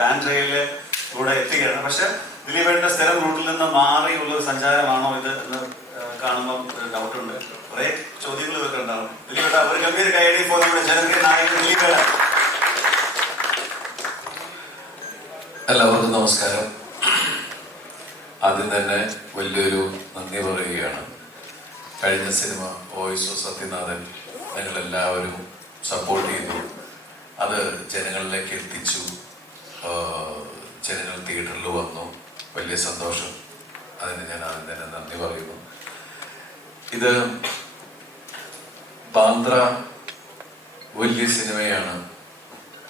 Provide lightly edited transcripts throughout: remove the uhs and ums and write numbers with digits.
Bandra കൂടെ എത്തുകയാണ്. പക്ഷെ ദിലീപേട്ടന്റെ സ്ഥിരം റൂട്ടിൽ നിന്ന് മാറിയുള്ള ഒരു സഞ്ചാരമാണോ ഇത് എന്ന് കാണുമ്പോൾ ഒരു ഡൗട്ടുണ്ട്. കുറെ ചോദ്യങ്ങൾ ഇതൊക്കെ ഉണ്ടാവും. ദിലീപേട്ട ഒരു ഗംഭീര കൈയടി ഇപ്പോൾ നമ്മുടെ ജനപ്രിയ നായകൻ ദിലീപേട്ട. എല്ലാവർക്കും നമസ്കാരം. ആദ്യം തന്നെ വലിയൊരു നന്ദി പറയുകയാണ്. കഴിഞ്ഞ സിനിമ വോയിസ് ഓഫ് സത്യനാഥൻ നിങ്ങളെല്ലാവരും സപ്പോർട്ട് ചെയ്തു, അത് ജനങ്ങളിലേക്ക് എത്തിച്ചു, ജനങ്ങൾ തിയേറ്ററിൽ വന്നു, വലിയ സന്തോഷം. അതിന് ഞാൻ ആദ്യം തന്നെ നന്ദി പറയുന്നു. ഇത് ബാന്ദ്ര വലിയ സിനിമയാണ്.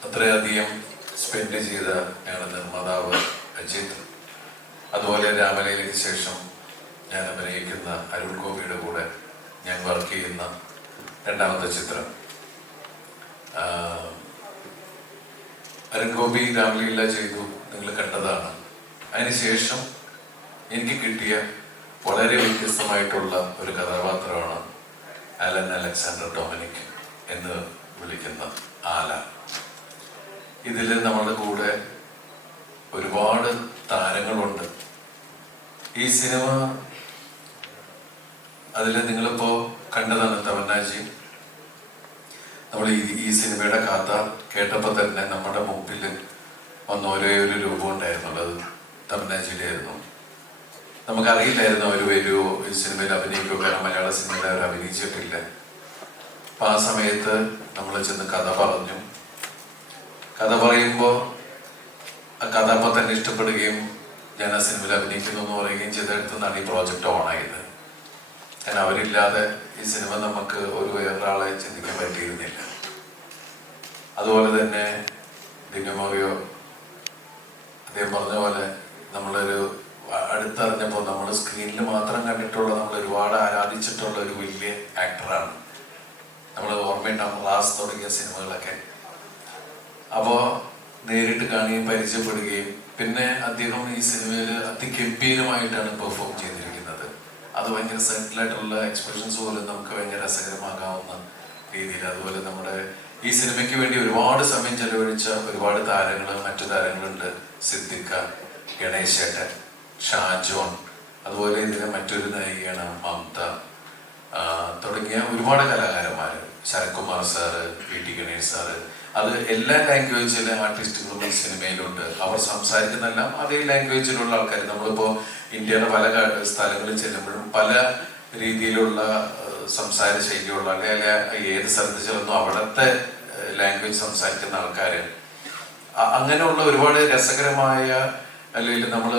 അത്രയധികം സ്പെൻഡ് ചെയ്ത ഞങ്ങളുടെ നിർമ്മാതാവ് അജിത്, അതുപോലെ രാമലീലയ്ക്ക് ശേഷം ഞാൻ അഭിനയിക്കുന്ന അരുൺ ഗോപിയുടെ കൂടെ ഞാൻ വർക്ക് ചെയ്യുന്ന രണ്ടാമത്തെ ചിത്രം. അരുൺ ഗോപി രാമലീല ചെയ്തു, നിങ്ങൾ കണ്ടതാണ്. അതിനുശേഷം എനിക്ക് കിട്ടിയ വളരെ വ്യത്യസ്തമായിട്ടുള്ള ഒരു കഥാപാത്രമാണ് ആലൻ അലക്സാണ്ടർ ഡൊമിനിക് എന്ന് വിളിക്കുന്ന ആല. ഇതിൽ നമ്മുടെ കൂടെ ഒരുപാട് താരങ്ങളുണ്ട്. ഈ സിനിമ അതിൽ നിങ്ങളിപ്പോ കണ്ടതാണ് തമന്നാജി. നമ്മൾ ഈ സിനിമയുടെ കഥ കേട്ടപ്പോൾ തന്നെ നമ്മുടെ മുമ്പിൽ വന്ന ഒരേ ഒരു രൂപം ഉണ്ടായിരുന്നുള്ളത് തമന്നാജിയുടെ ആയിരുന്നു. നമുക്കറിയില്ലായിരുന്നു അവർ വരുമോ, ഈ സിനിമയിൽ അഭിനയിക്കുമോ, കാരണം മലയാള സിനിമയിൽ അവർ അഭിനയിച്ചിട്ടില്ല. അപ്പൊ ആ സമയത്ത് നമ്മൾ ചെന്ന് കഥ പറഞ്ഞു. കഥ പറയുമ്പോൾ ആ കഥ അപ്പം തന്നെ ഇഷ്ടപ്പെടുകയും ഞാൻ ആ സിനിമയിൽ അഭിനയിക്കുന്നു എന്ന് പറയുകയും ചെയ്തെടുത്തുനിന്നാണ് ഈ പ്രോജക്റ്റ് ഓണായത്. കാരണം അവരില്ലാതെ ഈ സിനിമ നമുക്ക് ഒരു വേറൊരാളെ ചിന്തിക്കാൻ പറ്റിയിരുന്നില്ല. അതുപോലെ തന്നെ ദിനമോറിയോ അദ്ദേഹം പറഞ്ഞ പോലെ നമ്മളൊരു അടുത്തറിഞ്ഞപ്പോൾ നമ്മൾ സ്ക്രീനിൽ മാത്രം കണ്ടിട്ടുള്ള, നമ്മൾ ഒരുപാട് ആരാധിച്ചിട്ടുള്ള ഒരു വലിയ ആക്ടറാണ്. നമ്മൾ ഓർമ്മയുണ്ടാകും റാസ് തുടങ്ങിയ സിനിമകളൊക്കെ. അപ്പോൾ നേരിട്ട് കാണുകയും പരിചയപ്പെടുകയും പിന്നെ അദ്ദേഹം ഈ സിനിമയിൽ അതിഗംഭീരമായിട്ടാണ് പെർഫോം ചെയ്തിരിക്കുന്നത്. അത് ഭയങ്കര സെറ്റിലായിട്ടുള്ള എക്സ്പ്രഷൻസ് പോലും നമുക്ക് ഭയങ്കര രസകരമാകാവുന്ന രീതിയിൽ. അതുപോലെ നമ്മുടെ ഈ സിനിമയ്ക്ക് വേണ്ടി ഒരുപാട് സമയം ചെലവഴിച്ച ഒരുപാട് താരങ്ങൾ, മറ്റു താരങ്ങളുണ്ട്. സിദ്ദിഖ, ഗണേശേട്ടൻ, ഷാജോൺ, അതുപോലെ ഇതിലെ മറ്റൊരു നായികയാണ് മമത, തുടങ്ങിയ ഒരുപാട് കലാകാരന്മാർ, Sarathkumar sir, P T Ganesh sir. അത് എല്ലാ ലാംഗ്വേജിലെ ആർട്ടിസ്റ്റുകളും ഈ സിനിമയിലുണ്ട്. അവർ സംസാരിക്കുന്നെല്ലാം അതേ ലാംഗ്വേജിലുള്ള ആൾക്കാർ. നമ്മളിപ്പോ ഇന്ത്യയുടെ പല സ്ഥലങ്ങളിൽ ചെല്ലുമ്പോഴും പല രീതിയിലുള്ള സംസാര ശൈലിയുള്ള, അല്ലെങ്കിൽ ഏത് സ്ഥലത്ത് ചെല്ലുന്നു അവിടുത്തെ ലാംഗ്വേജ് സംസാരിക്കുന്ന ആൾക്കാര്. അങ്ങനെയുള്ള ഒരുപാട് രസകരമായ, അല്ലെങ്കിൽ നമ്മൾ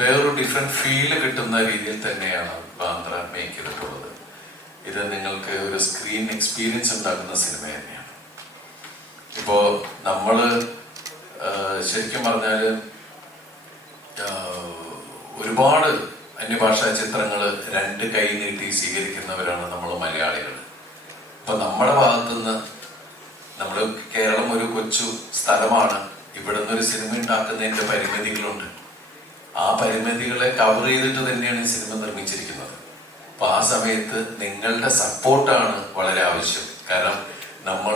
വേറൊരു ഡിഫറെന്റ് ഫീല് കിട്ടുന്ന രീതിയിൽ തന്നെയാണ് ബാന്ദ്ര മേക്ക് ചെയ്തിട്ടുള്ളത്. ഇത് നിങ്ങൾക്ക് ഒരു സ്ക്രീൻ എക്സ്പീരിയൻസ് ഉണ്ടാക്കുന്ന സിനിമ തന്നെയാണ്. ഇപ്പോ നമ്മള് ശരിക്കും പറഞ്ഞാല് ഒരുപാട് അന്യഭാഷാ ചിത്രങ്ങൾ രണ്ട് കൈ നീട്ടി സ്വീകരിക്കുന്നവരാണ് നമ്മൾ മലയാളികൾ. അപ്പൊ നമ്മുടെ ഭാഗത്തുനിന്ന്, നമ്മള് കേരളം ഒരു കൊച്ചു സ്ഥലമാണ്. ഇവിടെ നിന്നൊരു സിനിമ ഉണ്ടാക്കുന്നതിന്റെ പരിമിതികളുണ്ട്. ആ പരിമിതികളെ കവർ ചെയ്തിട്ട് തന്നെയാണ് ഈ സിനിമ നിർമ്മിച്ചിരിക്കുന്നത്. അപ്പൊ ആ സമയത്ത് നിങ്ങളുടെ സപ്പോർട്ടാണ് വളരെ ആവശ്യം. കാരണം നമ്മൾ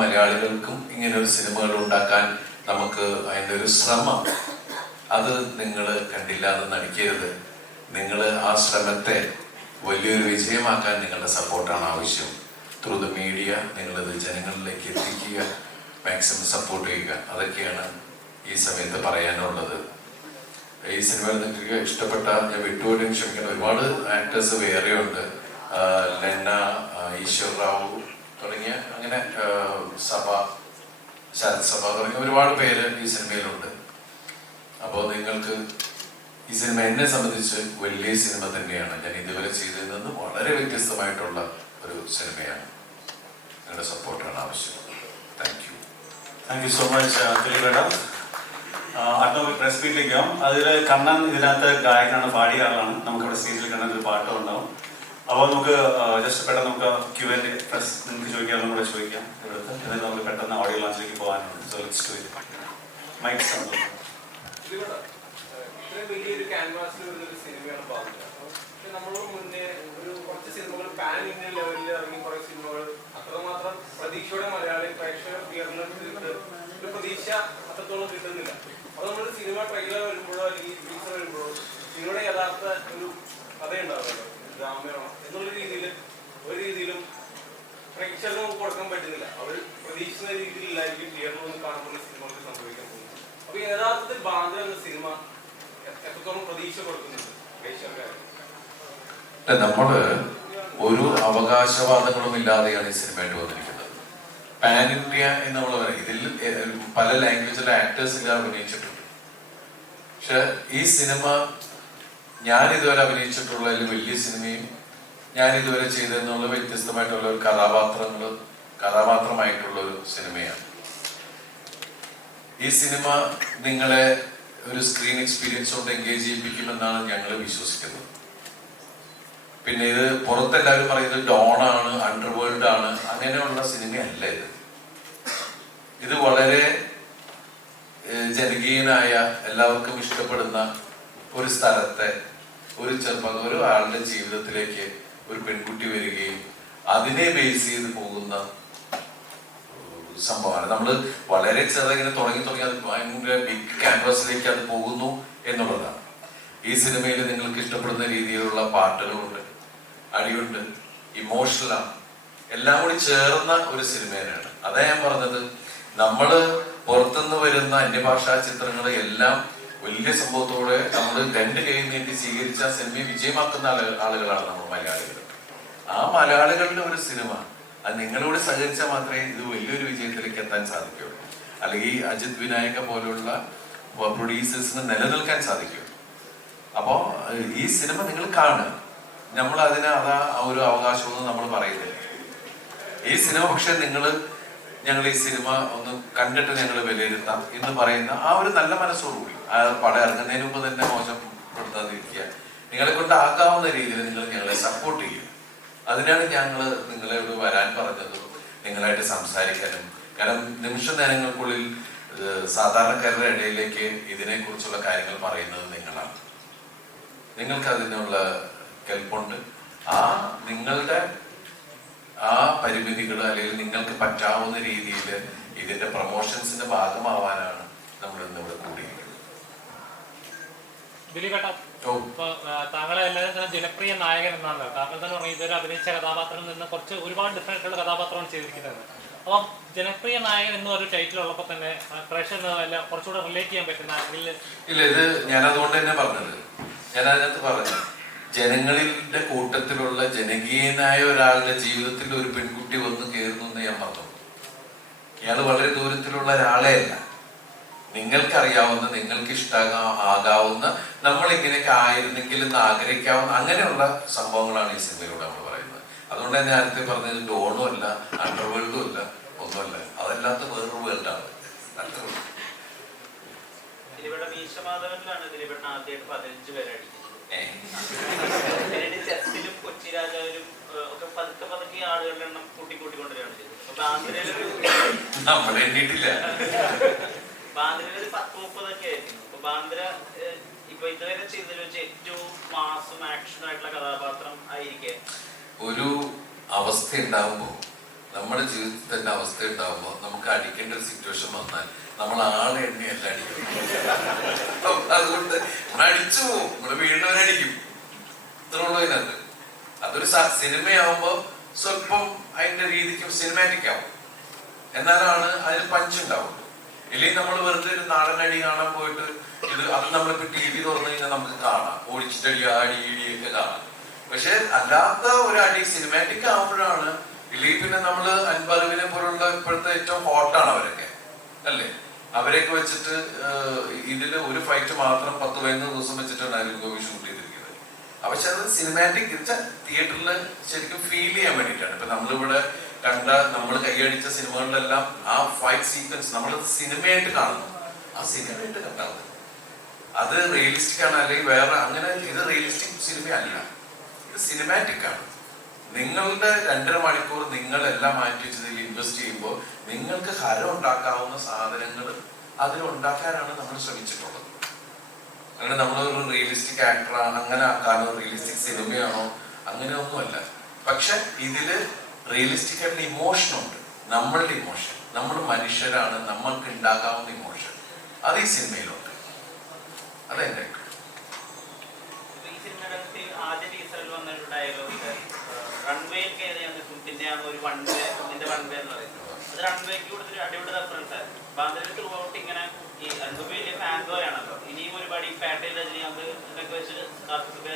മലയാളികൾക്കും ഇങ്ങനെ ഒരു സിനിമകൾ ഉണ്ടാക്കാൻ നമുക്ക് അതിൻ്റെ ഒരു ശ്രമം, അത് നിങ്ങൾ കണ്ടില്ല എന്ന് നടിക്കരുത്. നിങ്ങൾ ആ ശ്രമത്തെ വലിയൊരു വിജയമാക്കാൻ നിങ്ങളുടെ സപ്പോർട്ടാണ് ആവശ്യം. ത്രൂ ദ മീഡിയ നിങ്ങളിത് ജനങ്ങളിലേക്ക് എത്തിക്കുക, മാക്സിമം സപ്പോർട്ട് ചെയ്യുക. അതൊക്കെയാണ് ഈ സമയത്ത് പറയാനുള്ളത്. ഈ സിനിമയിൽ നിങ്ങൾക്ക് ഇഷ്ടപ്പെട്ട, ഞാൻ വിട്ടുപോലും ക്ഷമിക്കണം, ഒരുപാട് ആക്ടേഴ്സ് വേറെയുണ്ട്. ലെന്ന, ഈശ്വർ റാവു തുടങ്ങിയ, അങ്ങനെ ശരത് സഭ തുടങ്ങിയ ഒരുപാട് പേര് ഈ സിനിമയിലുണ്ട്. അപ്പോൾ നിങ്ങൾക്ക് ഈ സിനിമ എന്നെ സംബന്ധിച്ച് വലിയ സിനിമ തന്നെയാണ്. ഞാൻ ഇതുവരെ ചെയ്തതിൽ നിന്ന് വളരെ വ്യത്യസ്തമായിട്ടുള്ള ഒരു സിനിമയാണ്. നിങ്ങളുടെ സപ്പോർട്ടാണ് ആവശ്യം. താങ്ക് യു സോ മച്ച് ദിലീപേട്ട. അടുത്ത പ്രസ് മീറ്റിലേക്ക് ആവും. അതിൽ കണ്ണൻ ഇതിനകത്ത് ഗായകനാണ്, പാടിയ ആളാണ്. നമുക്കവിടെ സ്റ്റേജിൽ കണ്ണൻ ഒരു പാട്ടും ഉണ്ടാവും. അപ്പോൾ നമുക്ക് ജസ്റ്റ് പെട്ടെന്ന് നമുക്ക് Q&A പ്രസ് നിങ്ങൾക്ക് ചോദിക്കാറും കൂടെ ചോദിക്കാം ഇവിടുത്തെ. എന്നിട്ട് നമുക്ക് പെട്ടെന്ന് ഓഡിയോ ലോഞ്ചിലേക്ക് പോകാനുണ്ട്. So let's do it. Mic സന്തോഷം. വലിയൊരു ക്യാൻവാസിൽ ഒരു സിനിമയാണ് ബാന്ദ്ര. നമ്മൾ മുന്നേ ഒരു കുറച്ച് സിനിമകൾ പാൻ ഇന്ത്യൻ ലെവലിൽ ഇറങ്ങി, കുറെ സിനിമകൾ അത്രമാത്രം പ്രതീക്ഷയോടെ മലയാളി പ്രേക്ഷകർ ഒരു പ്രതീക്ഷ അത്രത്തോളം കിട്ടുന്നില്ല. അപ്പൊ നമ്മൾ സിനിമ ട്രെയിലർ വരുമ്പോഴോ അല്ലെങ്കിൽ ടീസർ വരുമ്പോഴോ സിനിമയുടെ യഥാർത്ഥ ഒരു കഥയുണ്ടാവുമല്ലോ, ഡ്രാമയാണോ എന്നുള്ള രീതിയിൽ ഒരു രീതിയിലും പ്രേക്ഷകർക്ക് നമുക്ക് കൊടുക്കാൻ പറ്റുന്നില്ല. അവർ പ്രതീക്ഷിക്കുന്ന രീതിയിലായിരിക്കും തിയേറ്ററിലൊന്നും കാണുമ്പോൾ സിനിമകൾക്ക് സംഭവിക്കാൻ പോകുന്നത്. അപ്പൊ യഥാർത്ഥത്തിൽ ബാന്ദ്ര എന്ന സിനിമ എത്രത്തോളം പ്രതീക്ഷ കൊടുക്കുന്നുണ്ട് പ്രേക്ഷകർക്ക്? നമ്മള് ഒരു അവകാശവാദങ്ങളും ഇല്ലാതെയാണ് ഈ സിനിമയായിട്ട് വന്നിരിക്കുന്നത്. പാൻ ഇന്ത്യ എന്ന് നമ്മൾ പറയും. ഇതിൽ പല ലാംഗ്വേജിലെ ആക്ടേഴ്സ് എല്ലാം അഭിനയിച്ചിട്ടുണ്ട്. പക്ഷെ ഈ സിനിമ ഞാൻ ഇതുവരെ അഭിനയിച്ചിട്ടുള്ളതിൽ വലിയ സിനിമയും ഞാൻ ഇതുവരെ ചെയ്തെന്നുള്ള വ്യത്യസ്തമായിട്ടുള്ള ഒരു കഥാപാത്രമായിട്ടുള്ള ഒരു സിനിമയാണ്. ഈ സിനിമ നിങ്ങളെ ഒരു സ്ക്രീൻ എക്സ്പീരിയൻസ് കൊണ്ട് എൻഗേജ് ചെയ്യിപ്പിക്കുമെന്നാണ് ഞങ്ങൾ വിശ്വസിക്കുന്നത്. പിന്നെ ഇത് പുറത്തെല്ലാവരും പറയുന്നത് ഡോണാണ്, അണ്ടർവേൾഡ് ആണ്, അങ്ങനെയുള്ള സിനിമയല്ല ഇത്. ഇത് വളരെ ജനകീയനായ എല്ലാവർക്കും ഇഷ്ടപ്പെടുന്ന ഒരു സ്ഥലത്തെ ഒരു ആളുടെ ജീവിതത്തിലേക്ക് ഒരു പെൺകുട്ടി വരികയും അതിനെ ബേസ് ചെയ്ത് പോകുന്ന സംഭവമാണ്. നമ്മൾ വളരെ ചെറുങ്ങനെ തുടങ്ങി അത് ഭയങ്കര ബിഗ് ക്യാൻവാസിലേക്ക് അത് പോകുന്നു എന്നുള്ളതാണ്. ഈ സിനിമയിൽ നിങ്ങൾക്ക് ഇഷ്ടപ്പെടുന്ന രീതിയിലുള്ള പാട്ടുകളുണ്ട്, അടിയുണ്ട്, ഇമോഷണലാണ്, എല്ലാം കൂടി ചേർന്ന ഒരു സിനിമയാണ്. അതാ ഞാൻ പറഞ്ഞത്, നമ്മള് പുറത്തുനിന്ന് വരുന്ന അന്യഭാഷാ ചിത്രങ്ങൾ എല്ലാം വലിയ സംഭവത്തോടെ നമ്മൾ രണ്ട് കൈ നീട്ടി സ്വീകരിച്ച സിനിമയെ വിജയമാക്കുന്ന ആളുകളാണ് നമ്മൾ മലയാളികൾ. ആ മലയാളികളുടെ ഒരു സിനിമ അത് നിങ്ങളോട് സഹകരിച്ചാൽ മാത്രമേ ഇത് വലിയൊരു വിജയത്തിലേക്ക് എത്താൻ സാധിക്കുകയുള്ളൂ. അല്ലെങ്കിൽ അജിത് വിനായക പോലുള്ള പ്രൊഡ്യൂസേഴ്സിന് നിലനിൽക്കാൻ സാധിക്കുകയുള്ളൂ. അപ്പോ ഈ സിനിമ നിങ്ങൾ കാണുക. നമ്മൾ അതിന് അതാ ഒരു അവകാശമൊന്നും നമ്മൾ പറയുന്നില്ല. ഈ സിനിമ പക്ഷെ ഞങ്ങൾ ഈ സിനിമ ഒന്ന് കണ്ടിട്ട് ഞങ്ങൾ വിലയിരുത്താം എന്ന് പറയുന്ന ആ ഒരു നല്ല മനസ്സോടുകൂടി ആ പടം ഇറങ്ങുന്നതിന് മുമ്പ് തന്നെ മോശപ്പെടുത്താതിരിക്കുക. നിങ്ങളെ കൊണ്ട് ആക്കാവുന്ന രീതിയിൽ നിങ്ങൾ ഞങ്ങളെ സപ്പോർട്ട് ചെയ്യുക. അതിനാണ് ഞങ്ങൾ നിങ്ങളോട് വരാൻ പറഞ്ഞതും നിങ്ങളായിട്ട് സംസാരിക്കാനും. കാരണം നിമിഷ നേരങ്ങൾക്കുള്ളിൽ സാധാരണക്കാരുടെ ഇടയിലേക്ക് ഇതിനെക്കുറിച്ചുള്ള കാര്യങ്ങൾ പറയുന്നത് നിങ്ങളാണ്. നിങ്ങൾക്ക് അതിനുള്ള കെൽപ്പുണ്ട്. നിങ്ങളുടെ ആ പരിമിതികൾ അല്ലെങ്കിൽ നിങ്ങൾക്ക് പറ്റാവുന്ന രീതിയിൽ ഇതിന്റെ പ്രൊമോഷൻസിന്റെ ഭാഗമാവാനാണ് നമ്മൾ ഇന്നിവിടെ കൂടിയിരിക്കുന്നത്. താങ്കളെ എല്ലാവരും തന്നെ ജനപ്രിയ നായകൻ എന്നാണ്. താങ്കൾ തന്നെ പറഞ്ഞു ഇതൊരു അഭിനയിച്ച കഥാപാത്രത്തിൽ നിന്ന് ഒരുപാട് ഡിഫറെന്റ് ഉള്ള കഥാപാത്രമാണ് ചെയ്തിരിക്കുന്നത്. അപ്പം ജനപ്രിയ നായകൻ എന്ന് ഒരു ടൈറ്റിൽ ഉള്ളപ്പോൾ തന്നെ പ്രേക്ഷകർ കുറച്ചുകൂടെ റിലേറ്റ് ചെയ്യാൻ പറ്റുന്ന ഇല്ല, ഇത് ഞാൻ അതുകൊണ്ട് തന്നെ പറഞ്ഞത്. ഞാൻ അതിനകത്ത് പറഞ്ഞു, ജനങ്ങളുടെ കൂട്ടത്തിലുള്ള ജനകീയനായ ഒരാളുടെ ജീവിതത്തിൽ ഒരു പെൺകുട്ടി വന്ന് കയറുന്നു എന്ന് ഞാൻ പറഞ്ഞു. ഇയാൾ വളരെ ദൂരത്തിലുള്ള ഒരാളെ അല്ല. നിങ്ങൾക്കറിയാവുന്ന, നിങ്ങൾക്ക് ആകാവുന്ന, നമ്മൾ ഇങ്ങനെയൊക്കെ ആയിരുന്നെങ്കിൽ എന്ന് ആഗ്രഹിക്കാവുന്ന അങ്ങനെയുള്ള സംഭവങ്ങളാണ് ഈ സിനിമയിലൂടെ നമ്മൾ പറയുന്നത്. അതുകൊണ്ട് തന്നെ നേരത്തെ പറഞ്ഞത് ഡോണും അല്ല, അണ്ടർവേൾഡും അല്ല, ഒന്നുമല്ല. അതല്ലാത്ത വേറൊരു വേൾഡാണ്. ആദ്യമായിട്ട് 15 പേരെ അടിക്കുന്നത്. ചെസ്സിലും കൊച്ചി രാജാവിലും ഒക്കെ പതുക്കെ ആളുകളുടെ എണ്ണം കൂട്ടിക്കൊണ്ടിരിക്കുകയാണ് ചെയ്തത്. ബാന്ദ്രയിൽ 10-30 ഒക്കെ ആയിരുന്നു. അപ്പൊ ബാന്ദ്ര ഇപ്പൊ ഇതുവരെ ചെയ്തതിൽ വെച്ച് ഏറ്റവും മാസും ആക്ഷനും ആയിട്ടുള്ള കഥാപാത്രം ആയിരിക്കെ ഒരു അവസ്ഥ ഉണ്ടാവുമ്പോ, നമ്മുടെ ജീവിതത്തിൽ തന്നെ അവസ്ഥ ഉണ്ടാവുമ്പോ നമുക്ക് അടിക്കേണ്ട ഒരു സിറ്റുവേഷൻ വന്നാൽ നമ്മൾ ആളെ എണ്ണയല്ല അടിക്കും. അതുകൊണ്ട് അടിച്ചു പോകും, നമ്മള് വീഴുന്നവരടിക്കും. ഇത്രയുള്ളൂ അതിനകത്ത്. അതൊരു സിനിമയാവുമ്പോ സ്വല്പം അതിന്റെ രീതിക്കും സിനിമാറ്റിക് ആവും, എന്നാലാണ് അതിന് പഞ്ചുണ്ടാവുള്ളൂ. ഇല്ലെങ്കിൽ നമ്മൾ വെറുതെ ഒരു നാടനടി കാണാൻ പോയിട്ട് അത് നമ്മളിപ്പോ TV തുറന്നു കഴിഞ്ഞാൽ നമുക്ക് കാണാം, ഓടിച്ചിട്ടടി അടി ഇടിയൊക്കെ കാണാം. പക്ഷെ അല്ലാത്ത ഒരു അടി സിനിമാറ്റിക് ആവുമ്പോഴാണ്. ദിലീപിനെ നമ്മള് അൻപറിവിനെ പോലുള്ള ഇപ്പോഴത്തെ ഏറ്റവും ഹോട്ടാണ് അവരൊക്കെ, അല്ലേ? അവരെയൊക്കെ വെച്ചിട്ട് ഇതില് ഒരു ഫൈറ്റ് മാത്രം 10-15 ദിവസം വെച്ചിട്ടാണ് അനിൽ ഗോപി ഷൂട്ട് ചെയ്തിരിക്കുന്നത്. പക്ഷെ അത് സിനിമാറ്റിക് തിയേറ്ററിൽ ശരിക്കും ഫീൽ ചെയ്യാൻ വേണ്ടിയിട്ടാണ്. ഇപ്പൊ നമ്മളിവിടെ കണ്ട, നമ്മൾ കൈയടിച്ച സിനിമകളിലെല്ലാം ആ ഫൈറ്റ് സീക്വൻസ് നമ്മളത് സിനിമയായിട്ട് കാണുന്നു. ആ സിനിമയായിട്ട് കണ്ടാൽ അത് റിയലിസ്റ്റിക് ആണ്. അല്ലെങ്കിൽ വേറെ അങ്ങനെ ഇത് റിയലിസ്റ്റിക് സിനിമയല്ല, ഇത് സിനിമാറ്റിക് ആണ്. നിങ്ങളുടെ 2.5 മണിക്കൂർ നിങ്ങളെല്ലാം മാറ്റി വെച്ചതിൽ ഇൻവെസ്റ്റ് ചെയ്യുമ്പോൾ നിങ്ങൾക്ക് ഹരം ഉണ്ടാക്കാവുന്ന സാധനങ്ങൾ അതിലുണ്ടാക്കാനാണ് നമ്മൾ ശ്രമിച്ചിട്ടുള്ളത്. അങ്ങനെ നമ്മളൊരു റിയലിസ്റ്റിക് ആക്ടറാണ് അങ്ങനെ ആക്കാനോ റിയലിസ്റ്റിക് സിനിമയാണോ അങ്ങനെയൊന്നുമല്ല. പക്ഷെ ഇതില് റിയലിസ്റ്റിക് ആയിട്ടുള്ള ഇമോഷൻ ഉണ്ട്, നമ്മളുടെ ഇമോഷൻ. നമ്മൾ മനുഷ്യരാണ്, നമ്മൾക്ക് ഉണ്ടാകാവുന്ന ഇമോഷൻ അത് ഈ സിനിമയിലുണ്ട്. അതെന്റെ ആദ്യ ടീച്ചറിൽ വന്നൊരു ഡയലോഗ് റൺവേയിൽ കയറിയാൽ നിൽക്കും, പിന്നെയാണ് ഒരു വൺ വേ ഇതിന്റെ വൺ വേ എന്ന് പറയുന്നത്. അത് റൺവേക്ക് കൊടുത്തൊരു അടിപൊളി റെഫറൻസ് ആയിരുന്നു. ബാന്ദ്രയിൽ ത്രൂ ഔട്ട് ഇങ്ങനെ ഈ വലിയ ഫാൻ ബോയ് ആണല്ലോ. ഇനിയും ഒരുപാട് ഈ പാട്ടയിൽ രജനീകാന്ത് ഇതൊക്കെ വെച്ച്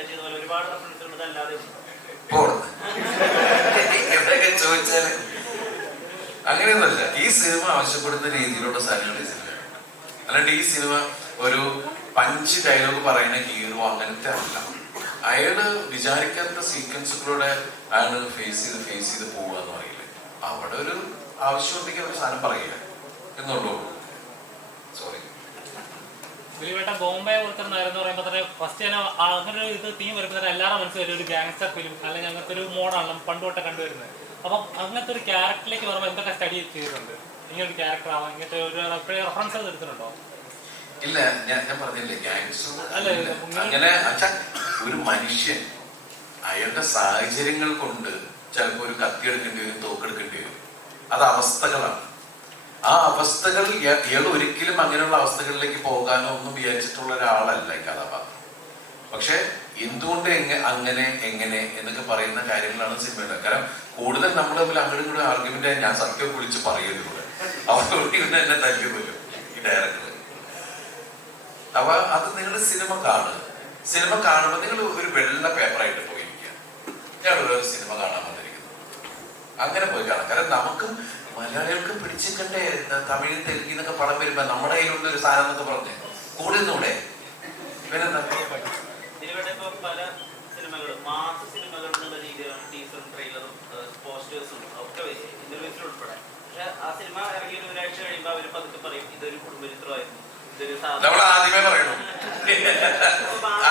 ചെയ്ത പോലെ ഒരുപാട് റെഫറൻസുകൾ ഇതല്ലാതെ ചോദിച്ചാല് അങ്ങനെയൊന്നുമല്ല. ഈ സിനിമ ആവശ്യപ്പെടുന്ന രീതിയിലുള്ള സാധനങ്ങൾ ഈ സിനിമ, അല്ലാണ്ട് ഈ സിനിമ ഒരു പഞ്ച് ഡയലോഗ് പറയുന്ന ഹീറോ അങ്ങനത്തെ അല്ല. അയാള് വിചാരിക്കാത്ത സീക്വൻസുകളിലൂടെ അയാള് ഫേസ് ചെയ്ത് പോവുക എന്ന് പറയില്ലേ, അവിടെ ഒരു ആവശ്യമുണ്ടെങ്കിൽ ഒരു സാധനം പറയില്ല എന്നുള്ളൂ. സോറി. ദിലീപേട്ടൻ ബോംബെ കൊടുത്തിരുന്നായിരുന്നു പറയുമ്പോൾ തന്നെ ഫസ്റ്റ് തന്നെ അങ്ങനെ ഒരു ഇത് തീം വരുമ്പോൾ തന്നെ എല്ലാവരും മനസ്സിലായി ഒരു ഗാങ്സ്റ്റർ ഫിലിം അല്ലെങ്കിൽ അങ്ങനത്തെ ഒരു മോഡാണ് പണ്ട് തൊട്ടേ കണ്ടുവരുന്നത്. അപ്പം അങ്ങനത്തെ ഒരു ക്യാരക്ടറിലേക്ക് വരുമ്പോൾ എന്തൊക്കെ സ്റ്റഡി ചെയ്തിട്ടുണ്ട്? ഇങ്ങനൊരു ക്യാരക്ടർ ആവാം, ഇങ്ങനത്തെ ഒരു റെഫറൻസ് എടുത്തിട്ടുണ്ടോ? ഇല്ല, ഞാൻ പറഞ്ഞില്ലേ ഗാങ്സ്റ്റർ അങ്ങനെ. ഒരു മനുഷ്യൻ അയാളുടെ സാഹചര്യങ്ങൾ കൊണ്ട് ചിലപ്പോൾ ഒരു കത്തി എടുക്കേണ്ടി വരും, തോക്കെടുക്കേണ്ടി വരും. അത് അവസ്ഥകളാണ്. ആ അവസ്ഥകൾ ഇയാൾ ഒരിക്കലും അങ്ങനെയുള്ള അവസ്ഥകളിലേക്ക് പോകാനോ ഒന്നും വിചാരിച്ചിട്ടുള്ള ഒരാളല്ല ഈ കഥാപാത്രം. പക്ഷെ എന്തുകൊണ്ട് അങ്ങനെ എങ്ങനെ എന്നൊക്കെ പറയുന്ന കാര്യങ്ങളാണ് സിനിമയുടെ. കാരണം കൂടുതൽ നമ്മൾ തമ്മിൽ അങ്ങോട്ടും ഇങ്ങോട്ടും ആർഗ്യുമെന്റ് ആയി ഞാൻ സത്യം വിളിച്ച് പറയുന്നതിലൂടെ അവരോട് എന്നെ തല്ലി പോലും ഈ ഡയറക്ടർ. അപ്പൊ അത് നിങ്ങൾ സിനിമ കാണുക. സിനിമ കാണുമ്പോൾ നിങ്ങൾ ഒരു വെള്ള പേപ്പറായിട്ട് പോയിരിക്കുക. ഞാൻ ഒരു സിനിമ കാണാൻ വന്നിരിക്കുന്നു, അങ്ങനെ പോയി കാണാം. കാരണം നമുക്കും മലയാളികൾക്ക് പിടിച്ചിക്കണ്ടേ തമിഴ് തെലുങ്കി എന്നൊക്കെ പടം വരുമ്പോ നമ്മുടെ കയ്യിലുള്ള ഒരു സാധനം എന്നൊക്കെ പറഞ്ഞ് കൂടെ നിന്നൂടെ? പിന്നെന്താ പല സിനിമകളും മാസ സിനിമകൾ എന്നുള്ള രീതിയിലാണ് ടീസറും ട്രെയിലറും പോസ്റ്റേഴ്സും ഒക്കെ ഇന്റർവ്യൂസിൽ ഉൾപ്പെടെ. പക്ഷെ ആ സിനിമ ഇറങ്ങി ഒരാഴ്ച കഴിയുമ്പോൾ അവർ പതുക്കെ പറയും ഇതൊരു കുടുംബചിത്രമായിരുന്നു, നമ്മൾ ആദ്യമേ പറയണം.